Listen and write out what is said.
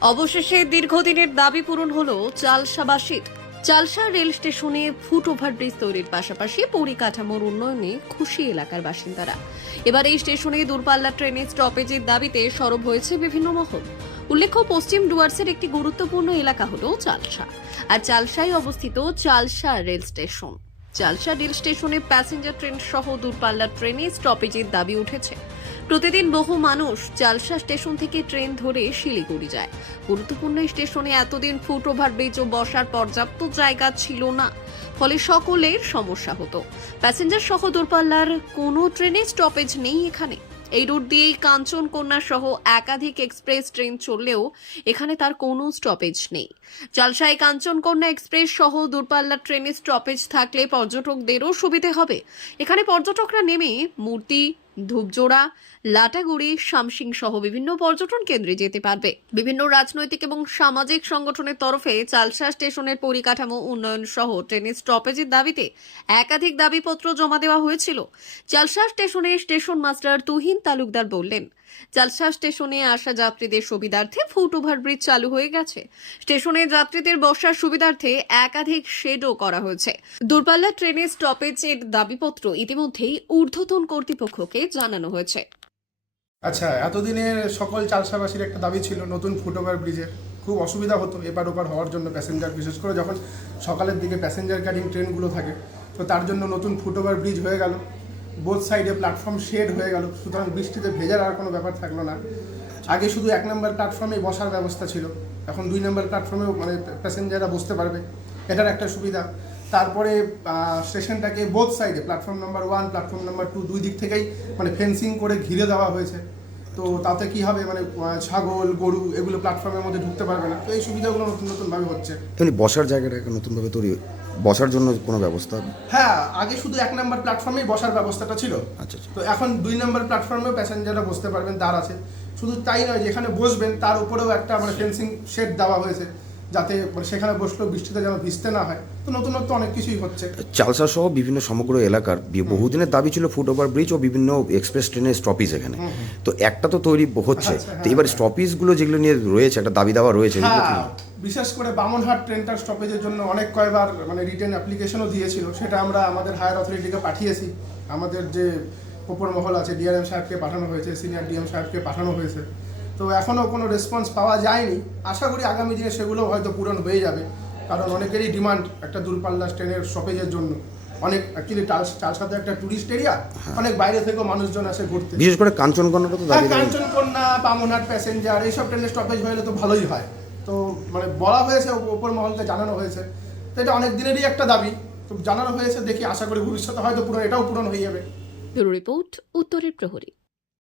অবশেষে দীর্ঘদিনের দাবি পূরণ হলো চালসাবাসীর। চালসা রেল স্টেশনে ফুট ওভারব্রিজ তৈরির পাশাপাশি পরিকাঠামোর উন্নয়নে খুশি এলাকার বাসিন্দারা। এবার এই স্টেশনে দূরপাল্লা ট্রেনের স্টপেজের দাবিতে সরব হয়েছে বিভিন্ন মহল। উল্লেখ্য, পশ্চিম ডুয়ার্সের একটি গুরুত্বপূর্ণ এলাকা হলো চালসা। আর চালসায় অবস্থিত Chalsa rail station. Chalsa rail স্টেশনে প্যাসেঞ্জার ট্রেন সহ দূরপাল্লার ট্রেনে স্টপেজের দাবি উঠেছে। প্রতিদিন বহু মানুষ জালসা স্টেশন থেকে ট্রেন ধরে শিলিগুড়ি যায়। গুরুত্বপূর্ণ স্টেশনে এতদিন ফুট ওভারব্রিজ ও বসার পর্যাপ্ত জায়গা ছিল না। ফলে সকলের সমস্যা হতো। প্যাসেঞ্জার সহ দূরপাল্লার কোনো ট্রেনে স্টপেজ নেই এখানে। এই রুট দিয়েই কাঞ্চন কন্যা সহ একাধিক এক্সপ্রেস ট্রেন চললেও এখানে তার কোনো স্টপেজ নেই। জালসায় কাঞ্চন কন্যা এক্সপ্রেস সহ দূরপাল্লার ট্রেনের স্টপেজ থাকলে পর্যটকদেরও সুবিধে হবে। এখানে পর্যটকরা নেমে মূর্তি ধূপজোড়া, লাটাগুড়ি, শামসিং সহ বিভিন্ন পর্যটন কেন্দ্রে যেতে পারবে। বিভিন্ন রাজনৈতিক এবং সামাজিক সংগঠনের তরফে চালসা স্টেশনের পরিকাঠামো উন্নয়ন সহ ট্রেনের স্টপেজের দাবিতে একাধিক দাবিপত্র জমা দেওয়া হয়েছিল। চালসা স্টেশনে স্টেশন মাস্টার তুহিন তালুকদার বললেন চালসা স্টেশনে আসা যাত্রীদের সুবিধার্থে ফুট ওভারব্রিজ চালু হয়ে গেছে। স্টেশনে যাত্রীদের বসার সুবিধার্থে একাধিক শেডও করা হয়েছে। দূরপাল্লা ট্রেনের স্টপেজের দাবিপত্র ইতিমধ্যেই ঊর্ধ্বতন কর্তৃপক্ষকে জানানো হয়েছে। আচ্ছা এতদিনের সকল চালসাবাসীর একটা দাবি ছিল নতুন ফুটওভার ব্রিজের খুব অসুবিধা হতো এপার ওপার হওয়ার জন্য প্যাসেঞ্জার, বিশেষ করে যখন সকালের দিকে প্যাসেঞ্জার ক্যারিং ট্রেনগুলো থাকে। তো তার জন্য নতুন ফুটওভার ব্রিজ হয়ে গেল। বোথ সাইডে প্ল্যাটফর্ম শেড হয়ে গেল। সুতরাং বৃষ্টিতে ভেজার আর কোনো ব্যাপার থাকল না। আগে শুধু এক নম্বর প্ল্যাটফর্মে বসার ব্যবস্থা ছিল। এখন দুই নম্বর প্ল্যাটফর্মেও মানে প্যাসেঞ্জাররা বসতে পারবে। এটার একটা সুবিধা। তারপরে স্টেশনটাকে বোথ সাইডে platform number one platform number two দুই দিক থেকেই মানে ফেন্সিং করে ঘিরে দেওয়া হয়েছে। তো তাতে কি হবে? মানে ছাগল গরু এগুলো প্ল্যাটফর্মের মধ্যে ঢুকতে পারবে না। তো এই সুবিধাগুলো নতুন নতুনভাবে হচ্ছে। এমনি বসার জায়গাটা নতুন নতুনভাবে তৈরি বসার জন্য কোনো ব্যবস্থা? হ্যাঁ আগে শুধু এক নম্বর প্ল্যাটফর্মেই বসার ব্যবস্থাটা ছিল। আচ্ছা আচ্ছা। তো এখন দুই নম্বর প্ল্যাটফর্মেও প্যাসেঞ্জাররা বসতে পারবেন দাঁড় আছে। শুধু তাই নয় যেখানে বসবেন তার উপরেও একটা মানে ফেন্সিং শেড দেওয়া হয়েছে। যাতে মানে সেখানে বসলেও বৃষ্টিতে যেন ভিজতে না হয়। তো নতুনত্ব অনেক কিছুই হচ্ছে। চালসা সহ বিভিন্ন সমগ্র এলাকার বহুদিনের দাবি ছিল ফুট ওভার ব্রিজ ও বিভিন্ন এক্সপ্রেস ট্রেনের স্টপিজ এখানে। তো একটা তো তৈরি হচ্ছে। আচ্ছা, তো এবার স্টপিজগুলো যেগুলো নিয়ে রয়েছে একটা দাবি দাওয়া রয়েছে হ্যাঁ বিশেষ করে বামনহাট ট্রেনটার স্টপেজের জন্য অনেক কয়বার মানে রিটার্ন অ্যাপ্লিকেশনও দিয়েছিল। সেটা আমরা আমাদের হায়ার অথরিটিকে পাঠিয়েছি। আমাদের যে উপর মহল আছে ডিআরএম সাহেবকে পাঠানো হয়েছে সিনিয়র ডিএম সাহেবকে পাঠানো হয়েছে। তো এখনও কোনো রেসপন্স পাওয়া যায়নি। আশা করি আগামী দিনে সেগুলো হয়তো পূরণ হয়ে যাবে। কারণ অনেকেরই ডিমান্ড একটা দূরপাল্লা ট্রেনের স্টপেজের জন্য। অনেক অ্যাকচুয়ালি চালসাতে একটা টুরিস্ট এরিয়া অনেক বাইরে থেকেও মানুষজন আসে ঘুরতে। বিশেষ করে কাঞ্চনকন্যাটা তো হ্যাঁ দাবি দাওয়া কাঞ্চনকন্যা বামনহাট প্যাসেঞ্জার এইসব ট্রেনের স্টপেজ হলে তো ভালোই হয়। তো মানে বলা হয়েছে ওপ- ওপর মহলকে জানানো হয়েছে। তো এটা অনেক দিনেরই একটা দাবি। তো জানানো হয়েছে দেখি আশা করি ভবিষ্যতে হয়তো পূরণ এটাও পূরণ হয়ে যাবে। ব্যুরো রিপোর্ট উত্তরের প্রহরী।